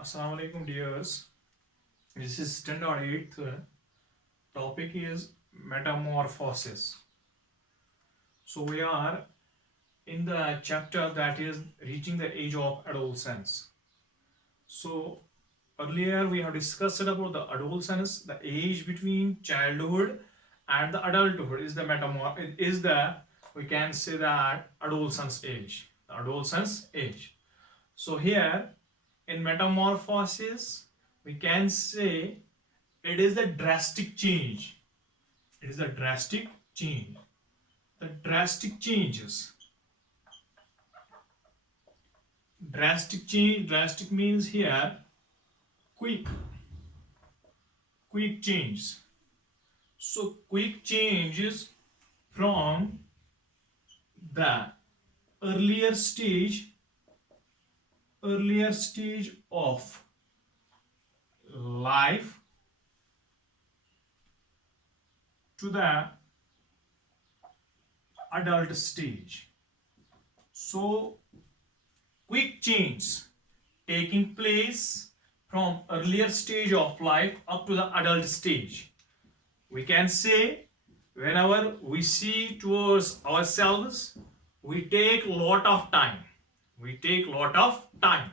Assalamu alaikum dears. This is standard 8th. Topic is metamorphosis. So we are in the chapter that is reaching the age of adolescence. So earlier we have discussed about the adolescence, the age between childhood and the adulthood is the we can say that adolescence age. The adolescence age. So here in metamorphosis, we can say it is a drastic change. It is a drastic change. The drastic changes. Drastic change, drastic means here quick, quick change. So quick changes from the earlier stage of life to the adult stage. So quick change taking place from earlier stage of life up to the adult stage. We can say whenever we see towards ourselves, we take lot of time. We take lot of time.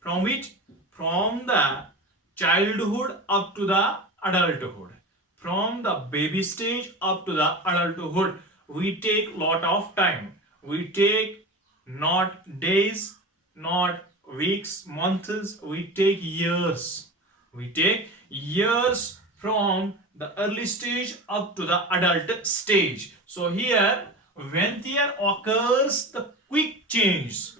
From which? From the childhood up to the adulthood. From the baby stage up to the adulthood, we take lot of time. We take not days, not weeks, months, we take years. We take years from the early stage up to the adult stage. So here, when there occurs the quick change,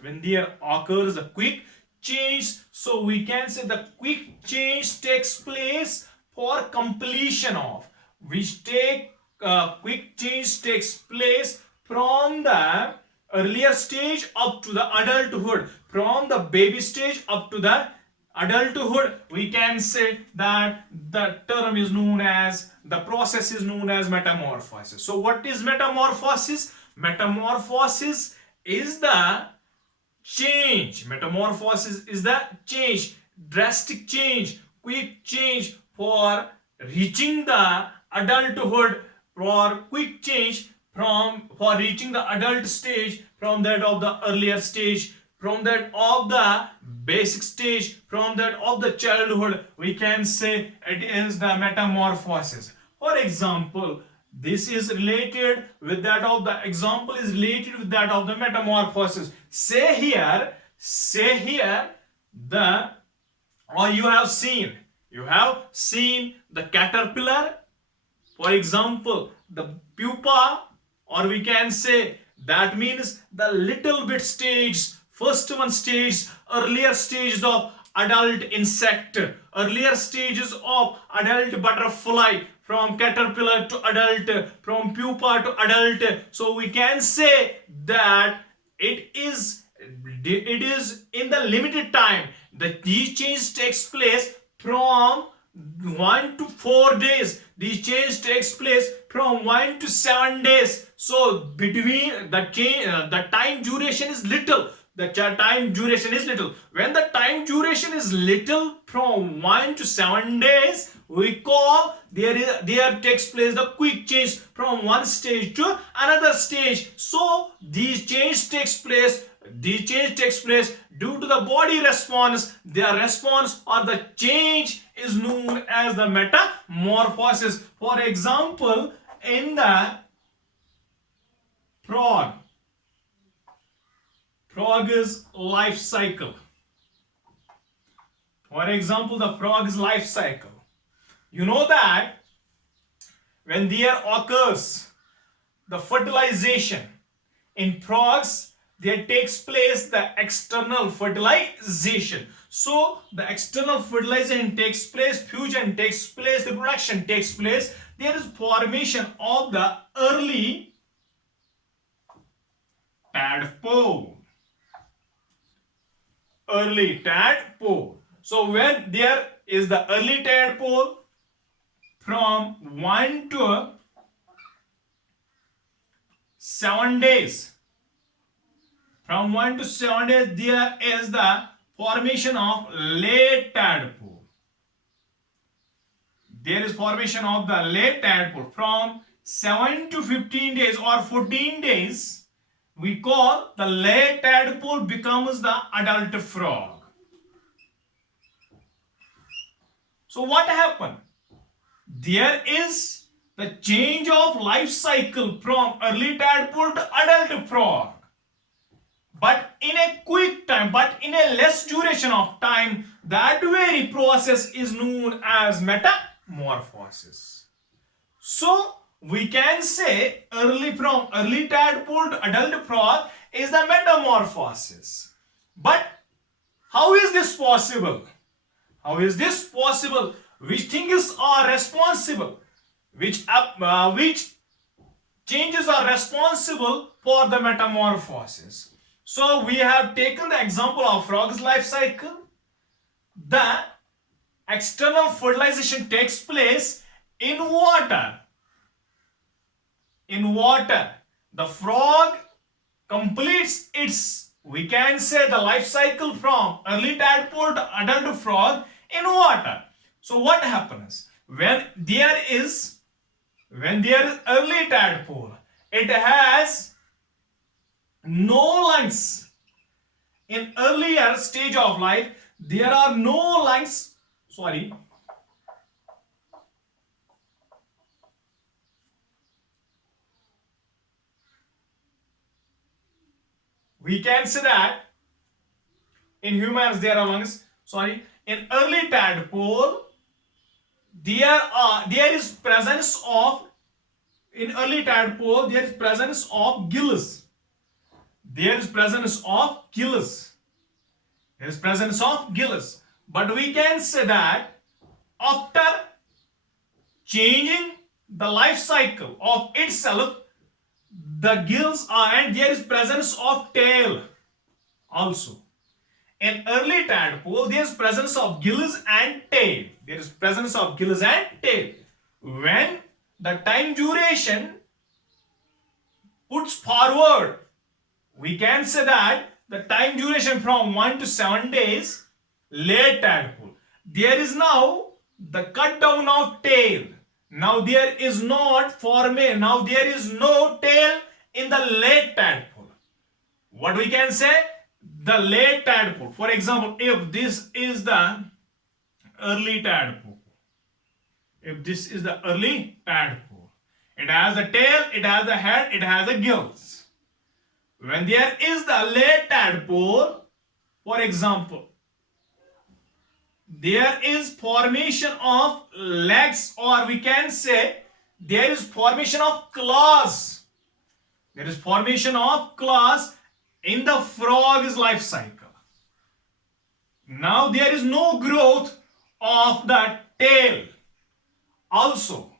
so we can say the quick change takes place for completion of, quick change takes place from the earlier stage up to the adulthood. From the baby stage up to the adulthood, we can say that the process is known as metamorphosis. So what is metamorphosis? Metamorphosis is the change. Metamorphosis is the change, drastic change, quick change for reaching the adulthood, for quick change for reaching the adult stage from that of the earlier stage, from that of the basic stage, from that of the childhood. We can say it is the metamorphosis. For example, this is related with that of the example is related with that of the metamorphosis. Say here the or you have seen the caterpillar. For example, the pupa, or we can say that means the little bit stage, first one stage, earlier stages of adult insect, earlier stages of adult butterfly, from caterpillar to adult, from pupa to adult. So we can say that it is in the limited time that these changes takes place from 1 to 4 days. This change takes place from 1 to 7 days. So between the change, the time duration is little. The time duration is little. When the time duration is little, from 1 to 7 days, we call there takes place the quick change from one stage to another stage. So these change takes place due to the body response. Their response or the change is known as the metamorphosis. For example, in the frog is life cycle. For example, the frog's life cycle. You know that when there occurs the fertilization in frogs, there takes place the external fertilization. So the external fertilization takes place, fusion takes place, reproduction takes place. There is formation of the early tadpole. So when there is the early tadpole, from 1 to 7 days, there is the formation of late tadpole. There is formation of the late tadpole from 7 to 15 days or 14 days. We call the late tadpole becomes the adult frog. So what happened? There is the change of life cycle from early tadpole to adult frog. But in a quick time, but in a less duration of time, that very process is known as metamorphosis. So we can say from early tadpole to adult frog is the metamorphosis. But how is this possible? How is this possible? Which things are responsible? Which changes are responsible for the metamorphosis? So we have taken the example of frog's life cycle. The external fertilization takes place in water. In water, the frog completes its, we can say, the life cycle from early tadpole to adult frog in water. So what happens when there is early tadpole? It has no lungs. In earlier stage of life, there are no lungs. Sorry. We can say that in humans there are lungs. Sorry. In early tadpole, there is presence of gills. There is presence of gills. There is presence of gills. But we can say that after changing the life cycle of itself, the gills are, and there is presence of tail also. In early tadpole, there is presence of gills and tail. There is presence of gills and tail. When the time duration puts forward, we can say that the time duration from 1 to 7 days, late tadpole. There is now the cut down of tail. Now there is no tail in the late tadpole. What we can say? The late tadpole. For example, if this is the early tadpole, it has the tail, it has the head, it has the gills. When there is the late tadpole, for example, there is formation of legs, or we can say there is formation of claws. There is formation of claws in the frog's life cycle. Now there is no growth of the tail. Also,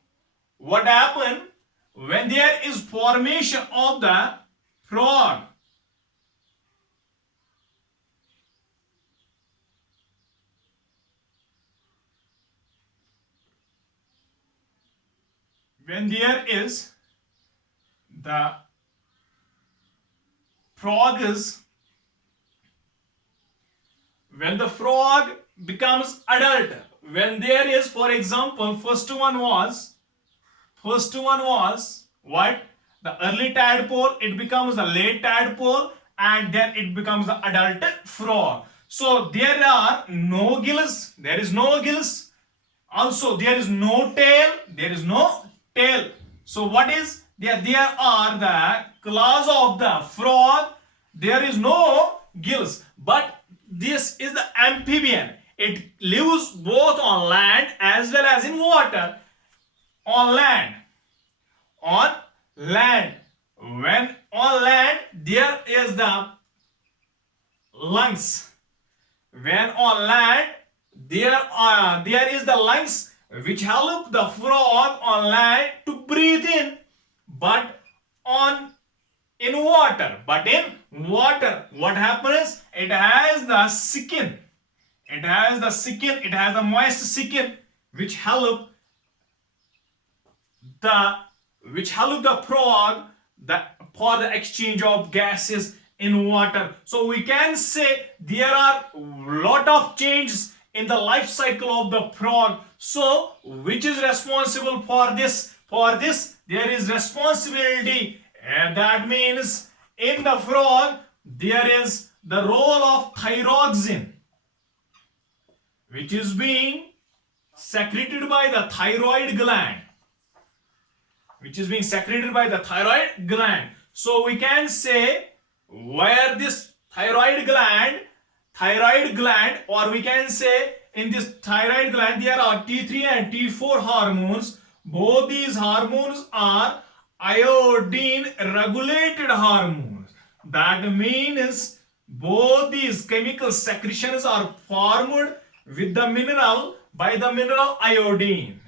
what happened when there is formation of the frog? When there is the frog is, when the frog becomes adult, when there is, for example, first one was what? The early tadpole, it becomes the late tadpole, and then it becomes the adult frog. So there are no gills, there is no gills. Also there is no tail, there is no tail. So what is there? There are the claws of the frog, there is no gills. But this is the amphibian. It lives both on land as well as in water. On land. When on land, there is the lungs. When on land, there is the lungs which help the frog on land to breathe in. But in water, what happens? It has the skin. It has the moist skin which help the frog for the exchange of gases in water. So we can say there are lot of changes in the life cycle of the frog. So which is responsible for this? For this there is responsibility, and that means in the frog there is the role of thyroxine, which is being secreted by the thyroid gland, So we can say where this thyroid gland, or we can say in this thyroid gland there are T3 and T4 hormones. Both these hormones are iodine regulated hormones. That means both these chemical secretions are formed with the mineral, by the mineral iodine.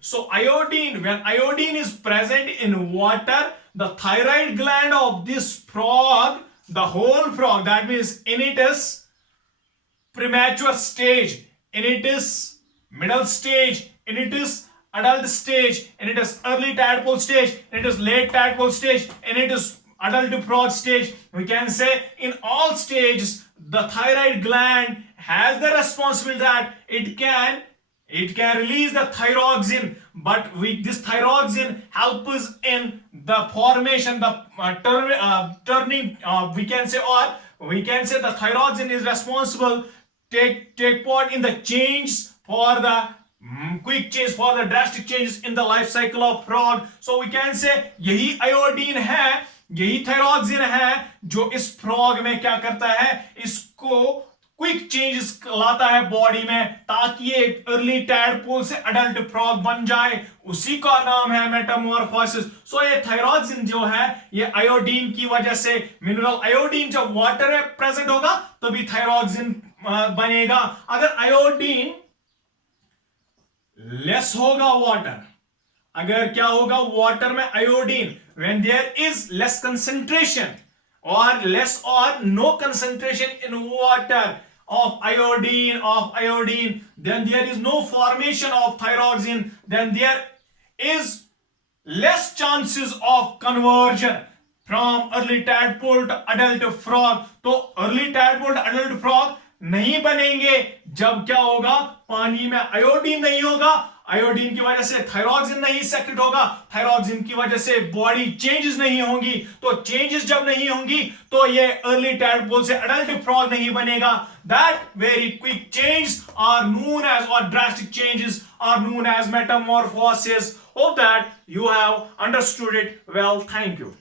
So iodine, when iodine is present in water, the thyroid gland of this frog, the whole frog, that means in its premature stage, in its middle stage, in its adult stage, in its early tadpole stage, in its late tadpole stage, in its adult frog stage, we can say in all stages the thyroid gland has the responsibility that it can release the thyroxine, but this thyroxine helps in the formation, the turning, we can say the thyroxine is responsible, take part in the change for the quick change, for the drastic changes in the life cycle of frog. So we can say यही iodine है, यही thyroxine है जो इस frog में क्या करता है, इसको क्विक चेंजेस लाता है बॉडी में, ताकि ये अर्ली टैडपोल से अडल्ट फ्रॉग बन जाए. उसी का नाम है मेटामॉर्फोसिस. सो ये थायरॉक्सिन जो है ये आयोडीन की वजह से, मिनरल आयोडीन जब वाटर में प्रेजेंट होगा तभी थायरॉक्सिन बनेगा. अगर आयोडीन लेस होगा वाटर, अगर क्या होगा वाटर में iodine, when there is less concentration or less or no concentration in water of iodine, then there is no formation of thyroxine, then there is less chances of conversion from early tadpole to adult frog. तो early tadpole to adult frog नहीं बनेंगे जब क्या होगा, पानी में iodine नहीं होगा, आयोडीन की वजह से थायरॉक्सिन नहीं सेक्रेट होगा, थायरॉक्सिन की वजह से बॉडी चेंजेस नहीं होंगी. तो चेंजेस जब नहीं होंगी तो ये अर्ली टैडपोल से अडल्ट फ्रॉग नहीं बनेगा. That very quick change are known as, और drastic changes are known as metamorphosis. Hope that you have understood it well. Thank you.